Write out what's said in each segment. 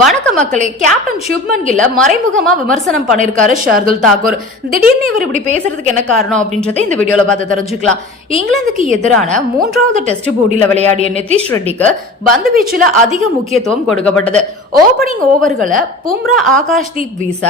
வணக்க மக்களே கேப்டன் சுப்மன் கில்ல மறைமுகமா விமர்சனம் பண்ணிருக்காரு ஷர்துல் தாக்கூர். திடீர்னு இவர் இப்படி பேசுறதுக்கு என்ன காரணம் அப்படின்றத இந்த வீடியோல பார்த்து தெரிஞ்சுக்கலாம். இங்கிலாந்துக்கு எதிரான மூன்றாவது டெஸ்ட் போட்டியில விளையாடிய நிதிஷ் ரெட்டிக்கு பந்து வீச்சுல அதிக முக்கியத்துவம் கொடுக்கப்பட்டது. ஓபனிங் ஓவர்களை பும்ரா ஆகாஷ்தீப் வீச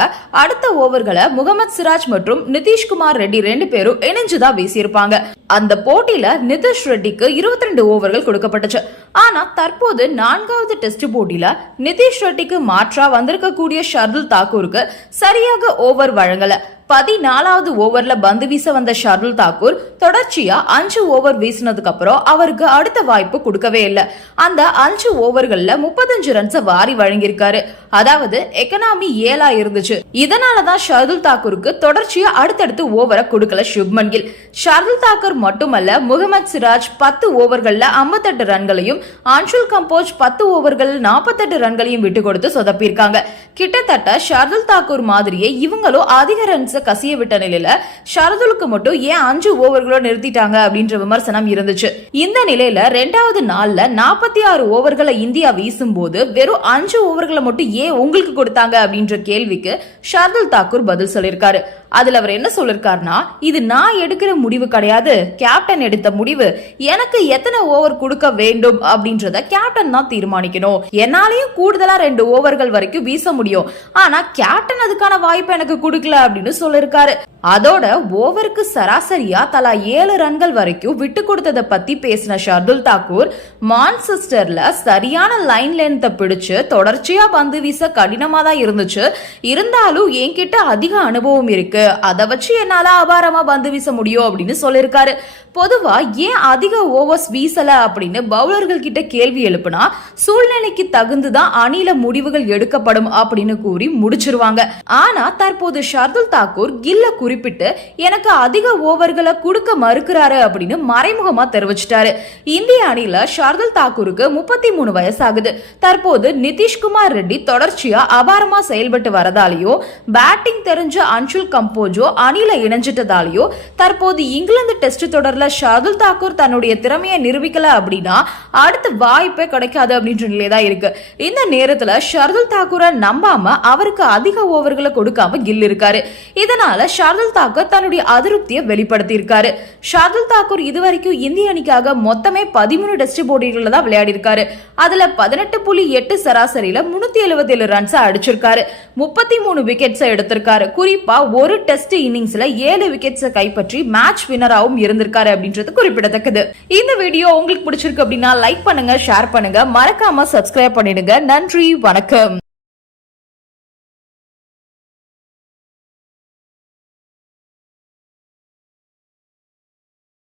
அடுத்த ஓவர்களை முகமது சிராஜ் மற்றும் நிதிஷ்குமார் ரெட்டி ரெண்டு பேரும் இணைஞ்சுதான் வீசியிருப்பாங்க. அந்த போட்டியில நிதிஷ் ரெட்டிக்கு இருபத்தி ரெண்டு ஓவர்கள் கொடுக்கப்பட்டுச்சு. ஆனா தற்போது நான்காவது டெஸ்ட் போட்டியில நிதிஷ் ரெட்டிக்கு மாற்றா வந்திருக்கக்கூடிய ஷர்துல் தாக்கூருக்கு சரியாக ஓவர் வழங்கல. பதினாலாவது ஓவர்ல பந்து வீச வந்த ஷர்துல் தாக்கூர் தொடர்ச்சியா அஞ்சு ஓவர் வீசினதுக்கு அப்புறம் அவருக்கு அடுத்த வாய்ப்பு கொடுக்கவே இல்லை. அந்த அஞ்சு ஓவர்கள்ல முப்பத்தஞ்சு ரன்ஸ் வாரி வழங்கியிருக்காரு. அதாவது எக்கனாமி ஏழா இருந்துச்சு. இதனாலதான் ஷர்துல் தாக்கூருக்கு தொடர்ச்சியா அடுத்தடுத்து ஓவரை கொடுக்கல சுப்மன் கில். ஷர்துல் தாக்கூர் மட்டுமல்ல முகமது சிராஜ் பத்து ஓவர்கள்ல 58 ரன்களையும் அன்ஷுல் கம்போஜ் பத்து ஓவர்கள் 48 ரன்களையும் விட்டு கொடுத்து சொதப்பியிருக்காங்க. கிட்டத்தட்ட ஷர்துல் தாக்கூர் மாதிரியே இவங்களும் அதிக ரன்ஸ் கசிய விட்ட நிலையில ஷர்துலுக்கு மட்டும் ஏன் அஞ்சு ஓவர்களோ நிறுத்திட்டாங்க அப்படின்ற விமர்சனம் இருந்துச்சு. இந்த நிலையில ரெண்டாவது நாள்ல நாற்பத்தி ஆறு ஓவர்களை இந்தியா வீசும் போது வெறும் அஞ்சு ஓவர்களை மட்டும் ஏன் உங்களுக்கு கொடுத்தாங்க அப்படின்ற கேள்விக்கு ஷர்துல் தாக்கூர் பதில் சொல்லியிருக்காரு. அதுல அவர் என்ன சொல்லிருக்காருன்னா இது நான் எடுக்கிற முடிவு கிடையாது. கேப்டன் எடுத்த முடிவு எனக்கு எத்தனை ஓவர் கொடுக்க வேண்டும் அப்படின்றத கேப்டன் தான் தீர்மானிக்கணும். என்னாலையும் கூடுதலா ரெண்டு ஓவர்கள் வரைக்கும் வீச முடியும். ஆனா கேப்டன் அதுக்கான வாய்ப்பு எனக்கு கொடுக்கல அப்படின்னு சொல்லிருக்காரு அதோட ஓவருக்கு சராசரியா தலா ஏழு ரன்கள் வரைக்கும் விட்டு கொடுத்ததை பத்தி பேசின ஷர்துல் தாக்கூர் மான்செஸ்டர்ல சரியான லைன் லென்த்தை பிடிச்சு தொடர்ச்சியா பந்து வீச கடினமா தான் இருந்துச்சு. இருந்தாலும் என்கிட்ட அதிக அனுபவம் இருக்கு. அதை வச்சு என்னால அபாரமா பந்து வீச முடியும் அப்படின்னு சொல்லியிருக்காரு. பொதுவா ஏன் அதிக ஓவர்ஸ் வீசல அப்படின்னு பவுலர்கள் கிட்ட கேள்வி எழுப்புனா சூழ்நிலைக்கு தகுந்துதான் அணில முடிவுகள் எடுக்கப்படும் அப்படின்னு கூறி முடிச்சிருவாங்க. ஆனா தற்போது ஷர்துல் தாக்கூர் கில்ல குறிப்பிட்டு எனக்கு அதிக ஓவர்களை கொடுக்க மறுக்கிறாரு அப்படின்னு மறைமுகமா தெரிவிச்சிட்டாரு. இந்திய அணியில் ஷர்துல் தாக்கூருக்கு முப்பத்தி மூணு வயசாகுது. தற்போது நிதிஷ்குமார் ரெட்டி தொடர்ச்சியா அபாரமா செயல்பட்டு வரதாலேயோ பேட்டிங் தெரிஞ்ச அன்ஷுல் கம்போஜோ அணியில இணைஞ்சிட்டதாலேயோ தற்போது இங்கிலாந்து டெஸ்ட் தொடர்ல ஷர்துல் தாக்கூர் தன்னுடைய திறமையை நிரூபிக்கல அப்படின்னா அடுத்த வாய்ப்பே கிடைக்காது அப்படின்ற நிலை தான் இருக்கு. இந்த நேரத்துல ஷர்துல் தாக்கூரை நம்பாம அவருக்கு அதிக ஓவர்களை கொடுக்காம கில் இருக்காரு. இதனால ஷர்துல் தாக்கூர் தன்னுடைய அதிருப்தியை வெளிப்படுத்தி இருக்காரு தாக்கூர் இதுவரைக்கும் இந்திய அணிக்காக மொத்தமே பதிமூணு டெஸ்ட் போட்டிகளில் தான் விளையாடி இருக்காரு அதுல பதினெட்டு புள்ளி எட்டு சராசரியில முன்னூத்தி எழுபத்தி ஏழு ரன்ஸ் அடிச்சிருக்காரு. முப்பத்தி மூணு விக்கெட்ஸ் எடுத்திருக்காரு. குறிப்பா ஒரு டெஸ்ட் இன்னிங்ஸ்ல ஏழு விக்கெட்ஸ் கைப்பற்றி மேட்ச் வினராகவும் இருந்திருக்காரு அப்படின்றது குறிப்பிடத்தக்கது. இந்த வீடியோ உங்களுக்கு பிடிச்சிருக்கு அப்படின்னா லைக் பண்ணுங்க ஷேர் பண்ணுங்க. மறக்காம சப்ஸ்கிரைப் பண்ணிடுங்க. நன்றி வணக்கம்.